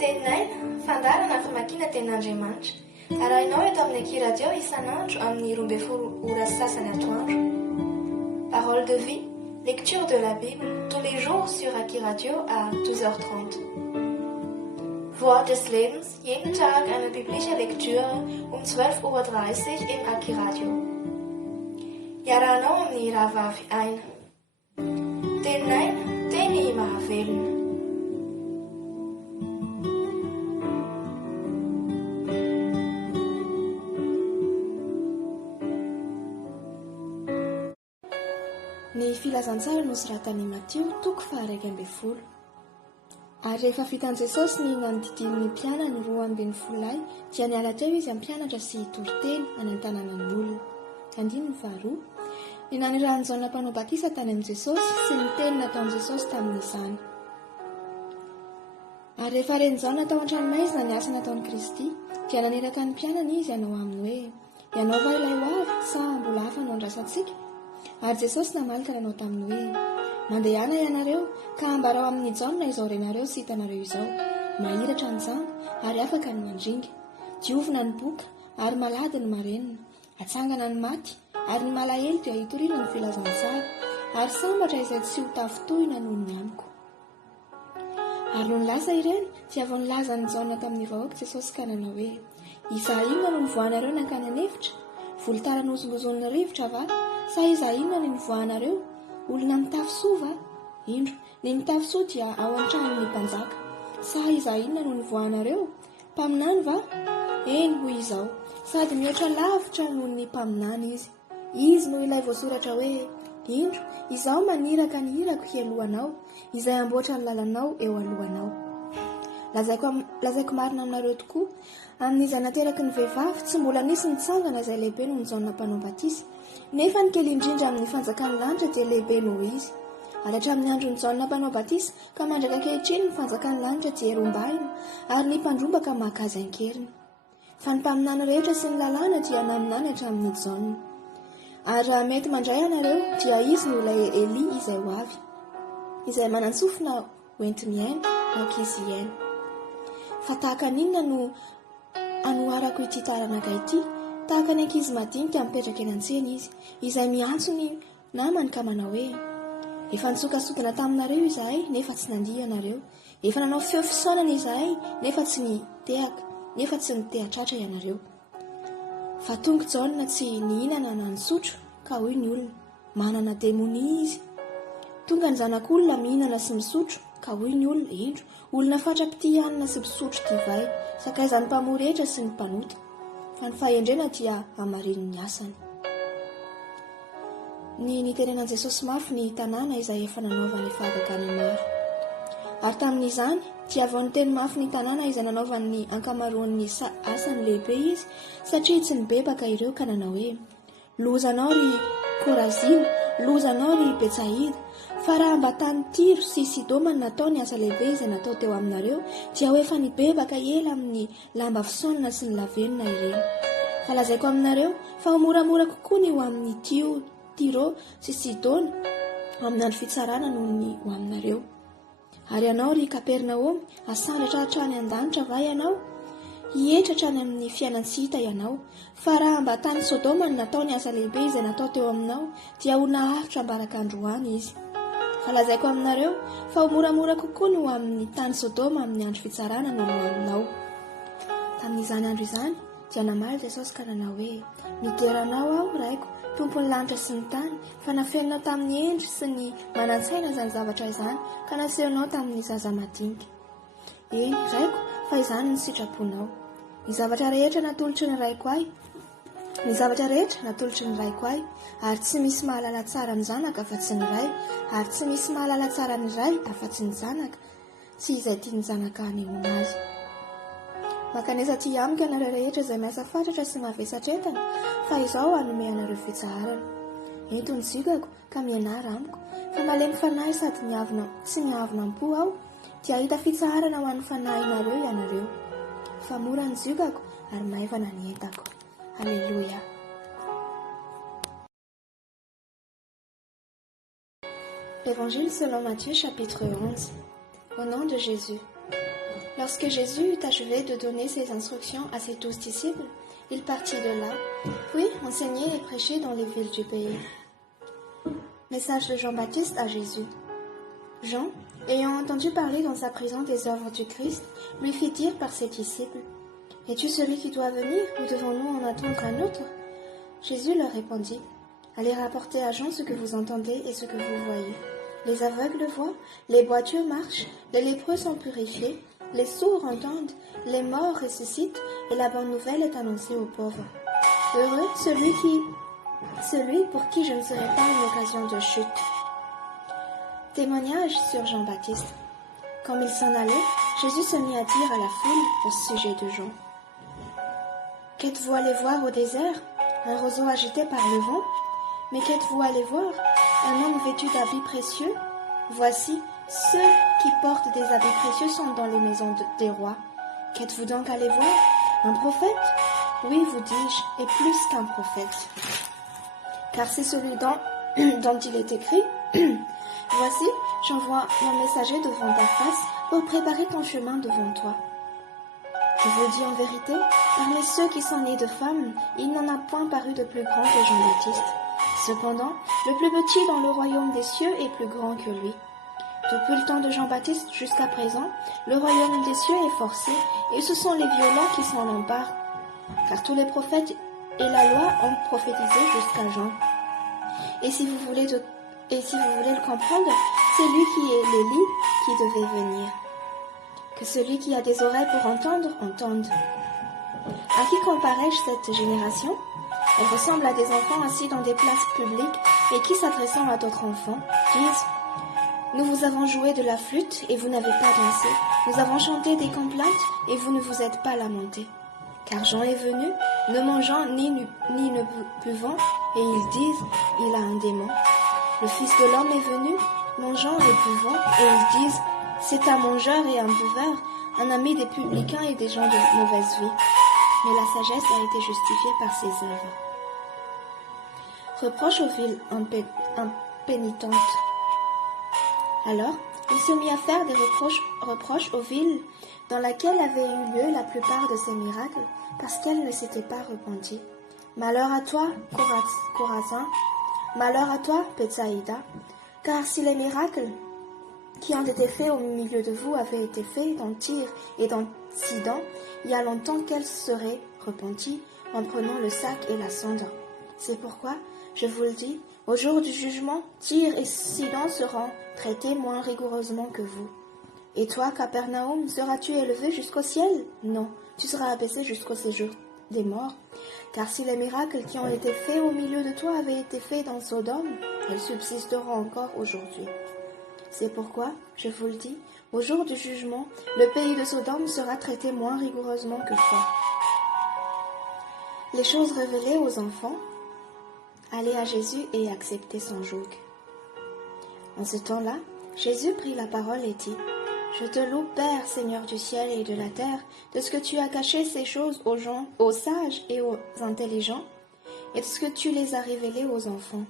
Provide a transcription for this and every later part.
Tenaina, fandarana famakiana ten'Andriamanitra. Arahinao eto amin'ny Aki Radio isan'andro amin'ny 12 ora sasany atoandro. Parole de vie, lecture de la Bible, tous les jours sur Aki Radio à 12h30. Wort des Lebens, jeden Tag eine biblische Lektüre um 12:30 Uhr im Aki Radio. Iarahanao amin'ny rahavavy aina. Tenaina, teny mahavelona. Ny filazantsara nosoratany Matio, toko 1:12. Ary rehefa vitan'i Jesosy ny nanodidinin'ny mpianany 12 dia niala teo izy ampianatra sy toriteny anantanana ny olona. 2. Ny nanirahan'i Jaona mpanao batisa tany amin'i Jesosy sy ny teny nataon'i Jesosy tamin'izany. Ary rehefa reny Jaona tao an-tranomaizina ny asa nataon'i Kristy, dia naniraka ny mpianany izy hanao aminy hoe: ianao va ilay ho avy sa mbola hafa no andrasantsika? Ary Jesosy namalika nanao taminy hoe: mandehana ianareo ka ambarao amin'ny Jaona izao renareo sy hitanareo izao, mahiratra ny jamba ary afaka ny mandringa, diovina ny boka ary malady ny marenina, atsangana ny maty ary ny malahelo dia hitoriana ny filazantsara, ary sambatra izay tsy ho tafitohina noho ny amiko. Ary no nilasa ireny dia vao nilaza ny Jaona tamin'ny vahoaka Jesosy ka nanao hoe: iza inona no nivoahanareo nankany an'efitra? Volotara nozolozon'ny rivotra va? Sa iza inona no nivoahanareo? Olona mitafy soa va? Indro, ny mitafy soa dia ao an-tranon'ny mpanjaka. Sa iza inona no nivoahanareo? Mpaminany va? Eny hoy izao, sady mihoatra lavitra noho ny mpaminany izy. Izy no ilay voasoratra hoe: indro, izaho maniraka ny hirako hialohanao, izay amboatra ny lalanao eo alohanao. Lazaiko marina aminareo tokoa, amin'izay nateraky ny vehivavy tsy mbola nisy nitsangana izay lehibe noho ny Jaona mpanao batisa, nefa ny kely indrindra amin'ny fanjakan'ny lanitra dia lehibe noho izy. Ary hatramin'ny andron'ny Jaona mpanao batisa ka mandraka ankehitriny ny fanjakan'ny lanitra dia rombaina, ary ny mpandrombaka mahagazy ankeriny. Fa ny mpaminany rehetra sy ny lalàna dia naminany hatramin'ny Jaona. Ary raha mety mandray anareo dia izy no ilay Eli izay ho avy, izay manantsofina hoenti-miaina aoka izy iaina. Fa tahaka n'inona no anoharako ity taranaka ity? Tahaka ny ankizy madinika mipetraka eny an-tsena izy, izay miantsony namany ka manao hoe: efa nitsokasokina taminareo izahay nefa tsy nandihy ianareo, efa nanao feo fisaonana izahay nefa tsy nitehatratra ianareo. Fa tonga Jaona tsy nihinana na nisotro, ka hoy ny olona: manana demonia izy. Tonga ny zanak'olona mihinana sy misotro, ka hoy ny olona: indro, olona fatra-pity hanina sy misotro divay, sakaizan'ny mpamory rehetra sy ny mpanota. Fa ny fahendrena dia amarin'ny asany. Ny nitenenan Jesosy mafy ny tanàna izay efa nanaovany fahagagana maro. Ary tamin'izany dia vao niteny mafy ny tanàna izay nanaovan'ny ankamaroan'ny asany lehibe izy, satria tsy nibebaka ireo ka nanao hoe: lozanao ry Korazina, lozanao ry Betsaida, fa raha mba tany Tiro sy Sidoma natao ny asa lehibe izay natao teo aminareo, dia ho efa nibebaka ela amin'ny lamba fisaonana sy ny lavenona ireny. Fa lazaiko aminareo fa ho moramora kokoa ny ho amin'ny Tiro sy Sidona amin'ny andro fitsarana noho ny ho aminareo. Ary ianao ry Kapernaoma, asandratra hatrany an-danitra va ianao? Hihetra hatrany amin'ny fiainana tsy hita ianao. Fa raha mba tany Sodoma ny natao ny asa lehibe izay natao teo aminao, dia ho naharitra mbaraka androany izy. Fa lazaiko aminareo fa ho moramora kokoa ny ho amin'ny tany Sodoma amin'ny andro fitsarana noho ny aminao. Tamin'izany andro izany dia namaly Jesosy ka nanao hoe: nigeranao aho raiko, tompon'ny lanitra sy ny tany, fa nafenonao tamin'ny endry sy ny manantsaina izany zavatra izany, ka nasehonao tamin'ny zaza madinika. Eny, raiko, fa izany ny sitraponao. Ny zavatra rehetra natolotry ny raiko ahy, ary tsy misy mahalala tsara ny zanaka afa-tsy ny ray, ary tsy misy mahalala tsara ny ray afa-tsy ny zanaka, tsy izay tia ny zanaka hanehoana azy. Makanesa ty amiko ianareo rehetra izay miasa fatratra sy mavesatra entana, fa izao hanome anareo fitsaharana. Eto ny zigako ka mianara amiko, fa malemy fanahy sady tsy mihavonam-po aho, dia hita fitsaharana ho an'ny fanahinareo ianareo. Fa mora ny zigako ary maivana ny entako. Alléluia. Évangile selon Matthieu chapitre 11. Au nom de Jésus. Lorsque Jésus eut achevé de donner ses instructions à ses 12 disciples, il partit de là, puis enseignait et prêchait dans les villes du pays. Message de Jean-Baptiste à Jésus. Jean, ayant entendu parler dans sa prison des œuvres du Christ, lui fit dire par ses disciples, « Es-tu celui qui doit venir, ou devons-nous en attendre un autre ?» Jésus leur répondit, « Allez rapporter à Jean ce que vous entendez et ce que vous voyez. Les aveugles voient, les boiteux marchent, les lépreux sont purifiés, les sourds entendent, les morts ressuscitent, et la bonne nouvelle est annoncée aux pauvres. Heureux celui pour qui je ne serai pas une occasion de chute. » Témoignage sur Jean-Baptiste. Comme il s'en allait, Jésus se mit à dire à la foule au sujet de Jean. « Qu'êtes-vous allé voir au désert? Un roseau agité par le vent? Mais qu'êtes-vous allé voir? Un homme vêtu d'habits précieux? Voici, ceux qui portent des habits précieux sont dans les maisons des rois. Qu'êtes-vous donc allé voir? Un prophète? Oui, vous dis-je, et plus qu'un prophète. Car c'est celui dont il est écrit. Voici, j'envoie mon messager devant ta face pour préparer ton chemin devant toi. Je vous dis en vérité, parmi ceux qui sont nés de femmes, il n'en a point paru de plus grand que Jean-Baptiste. Cependant, le plus petit dans le royaume des cieux est plus grand que lui. Depuis le temps de Jean-Baptiste jusqu'à présent, le royaume des cieux est forcé, et ce sont les violents qui s'en emparent. Car tous les prophètes et la loi ont prophétisé jusqu'à Jean. Et si vous voulez le comprendre, c'est lui qui est l'Élie qui devait venir. Que celui qui a des oreilles pour entendre, entende. À qui comparais-je cette génération? Elle ressemble à des enfants assis dans des places publiques et qui, s'adressant à d'autres enfants, disent « Nous vous avons joué de la flûte et vous n'avez pas dansé. Nous avons chanté des complaintes et vous ne vous êtes pas lamentés. Car Jean est venu, ne mangeant ni ne buvant, et ils disent « Il a un démon. » Le Fils de l'homme est venu, mangeant et buvant, et ils disent « C'est un mangeur et un buveur, un ami des publicains et des gens de mauvaise vie. » Mais la sagesse a été justifiée par ses œuvres. Reproche aux villes impénitentes. Alors, il se mit à faire des reproches aux villes dans lesquelles avaient eu lieu la plupart de ces miracles, parce qu'elles ne s'étaient pas repenties. Malheur à toi, Chorazin! Malheur à toi, Bethsaïda! Car si les miracles qui ont été faits au milieu de vous avaient été faits dans Tyr et dans Sidon, il y a longtemps qu'elles seraient repenties en prenant le sac et la cendre. C'est pourquoi, je vous le dis, au jour du jugement, Tyr et Sidon seront traités moins rigoureusement que vous. Et toi, Capernaum, seras-tu élevé jusqu'au ciel? Non, tu seras abaissé jusqu'au séjour des morts. Car si les miracles qui ont été faits au milieu de toi avaient été faits dans Sodome, ils subsisteront encore aujourd'hui. C'est pourquoi, je vous le dis, au jour du jugement, le pays de Sodome sera traité moins rigoureusement que toi. Les choses révélées aux enfants, allez à Jésus et acceptez son joug. En ce temps-là, Jésus prit la parole et dit, « Je te loue, Père, Seigneur du ciel et de la terre, de ce que tu as caché ces choses aux gens, aux sages et aux intelligents, et de ce que tu les as révélées aux enfants.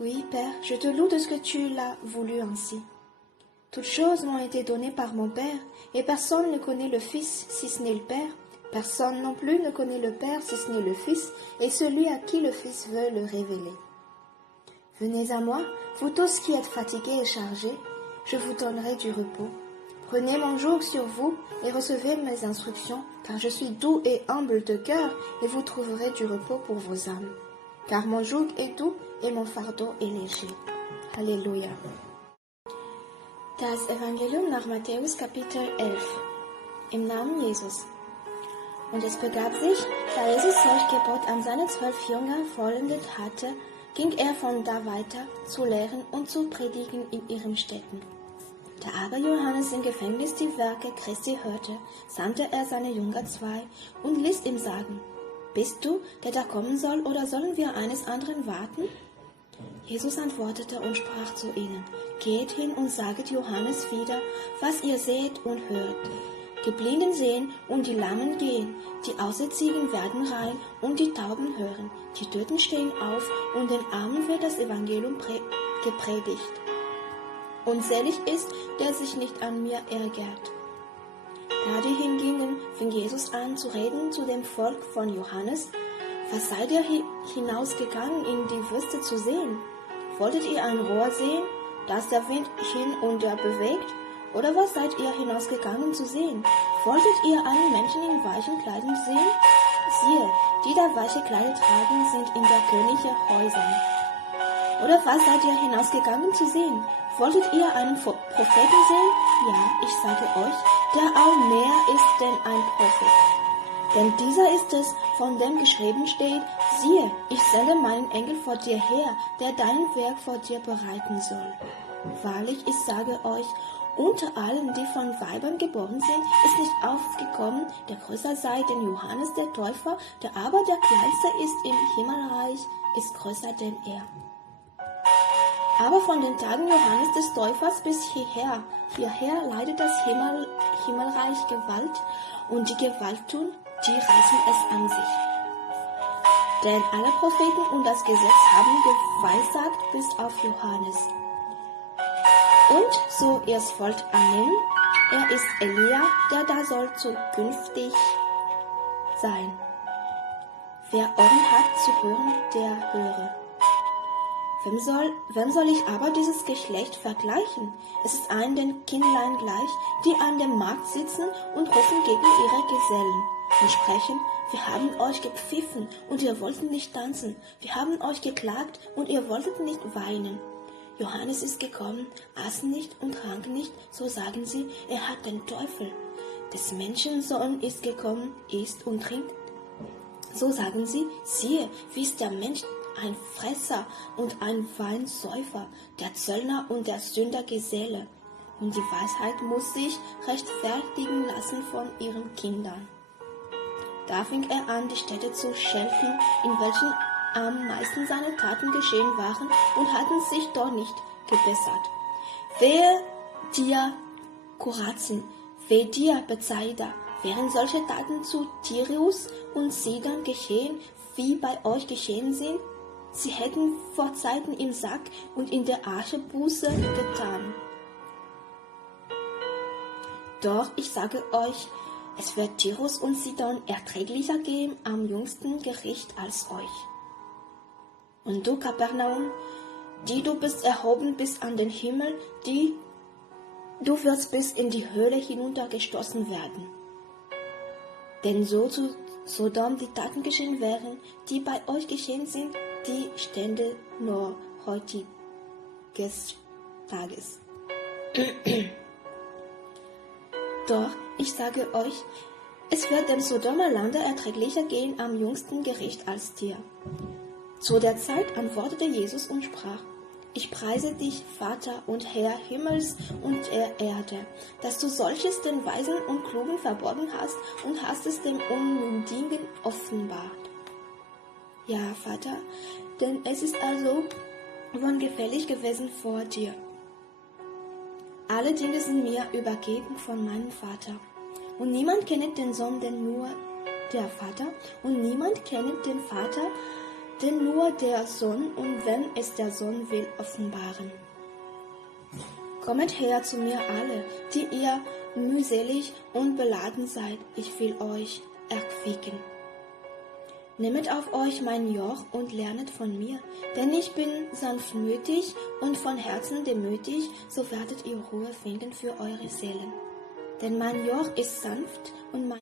Oui, Père, je te loue de ce que tu l'as voulu ainsi. Toutes choses m'ont été données par mon Père, et personne ne connaît le Fils si ce n'est le Père. Personne non plus ne connaît le Père si ce n'est le Fils, et celui à qui le Fils veut le révéler. Venez à moi, vous tous qui êtes fatigués et chargés, je vous donnerai du repos. Prenez mon joug sur vous et recevez mes instructions, car je suis doux et humble de cœur, et vous trouverez du repos pour vos âmes. Car mon joug est doux et mon fardeau est léger. Halleluja. Das Evangelium nach Matthäus Kapitel 11. Im Namen Jesus. Und es begab sich, da Jesus solch Gebot an seine 12 Jünger vollendet hatte, ging er von da weiter zu lehren und zu predigen in ihren Städten. Da aber Johannes im Gefängnis die Werke Christi hörte, sandte er seine Jünger 2 und ließ ihm sagen, Bist du, der da kommen soll, oder sollen wir eines anderen warten? Jesus antwortete und sprach zu ihnen, Geht hin und saget Johannes wieder, was ihr seht und hört. Die Blinden sehen und die Lahmen gehen, die Aussätzigen werden rein und die Tauben hören, die Toten stehen auf und den Armen wird das Evangelium gepredigt. Und selig ist, der sich nicht an mir ärgert. Da die hingingen, fing Jesus an zu reden zu dem Volk von Johannes. Was seid ihr hinausgegangen in die Wüste zu sehen? Wolltet ihr ein Rohr sehen, das der Wind hin und her bewegt? Oder was seid ihr hinausgegangen zu sehen? Wolltet ihr einen Menschen in weichen Kleidern sehen? Siehe, die da weiche Kleider tragen, sind in der Könige Häusern. Oder was seid ihr hinausgegangen zu sehen? Wolltet ihr einen Propheten sehen? Ja, ich sage euch, der auch mehr ist denn ein Prophet. Denn dieser ist es, von dem geschrieben steht, siehe, ich sende meinen Engel vor dir her, der dein Werk vor dir bereiten soll. Wahrlich, ich sage euch, unter allen, die von Weibern geboren sind, ist nicht aufgekommen, der größer sei denn Johannes der Täufer, der aber der Kleinste ist im Himmelreich, ist größer denn er. Aber von den Tagen Johannes des Täufers bis hierher leidet das Himmelreich Gewalt, und die Gewalttun, die reißen es an sich. Denn alle Propheten und das Gesetz haben geweissagt bis auf Johannes. Und so ihr es wollt annehmen, er ist Elia, der da soll zukünftig sein. Wer Ohren hat zu hören, der höre. Wem soll ich aber dieses Geschlecht vergleichen? Es ist allen den Kindlein gleich, die an dem Markt sitzen und rufen gegen ihre Gesellen und sprechen, wir haben euch gepfiffen und ihr wolltet nicht tanzen, wir haben euch geklagt und ihr wolltet nicht weinen. Johannes ist gekommen, aß nicht und trank nicht, so sagen sie, er hat den Teufel. Des Menschensohn ist gekommen, isst und trinkt. So sagen sie, siehe, wie ist der Mensch ein Fresser und ein Weinsäufer, der Zöllner und der Sünder Geselle. Und die Weisheit muss sich rechtfertigen lassen von ihren Kindern. Da fing er an, die Städte zu schelten, in welchen am meisten seine Taten geschehen waren und hatten sich doch nicht gebessert. Wehe dir, Chorazin, wehe dir, Bethsaida, wären solche Taten zu Tyrus und Sidon geschehen, wie bei euch geschehen sind? Sie hätten vor Zeiten im Sack und in der Asche Buße getan. Doch ich sage euch, es wird Tyrus und Sidon erträglicher gehen am jüngsten Gericht als euch. Und du, Kapernaum, die du bist erhoben bis an den Himmel, du wirst bis in die Höhle hinuntergestoßen werden. Denn so zu Sodom die Taten geschehen wären, die bei euch geschehen sind, die Stände nur heutiges Tages. Doch ich sage euch, es wird dem Sodomer Lande erträglicher gehen am jüngsten Gericht als dir. Zu der Zeit antwortete Jesus und sprach, ich preise dich, Vater und Herr Himmels und der Erde, dass du solches den Weisen und Klugen verborgen hast und hast es dem Unmündigen offenbart. Ja, Vater, denn es ist also wohlgefällig gewesen vor dir. Alle Dinge sind mir übergeben von meinem Vater. Und niemand kennt den Sohn, denn nur der Vater. Und niemand kennt den Vater, denn nur der Sohn, und wenn es der Sohn will, offenbaren. Kommet her zu mir alle, die ihr mühselig und beladen seid, ich will euch erquicken. Nehmet auf euch mein Joch und lernet von mir, denn ich bin sanftmütig und von Herzen demütig, so werdet ihr Ruhe finden für eure Seelen. Denn mein Joch ist sanft und mein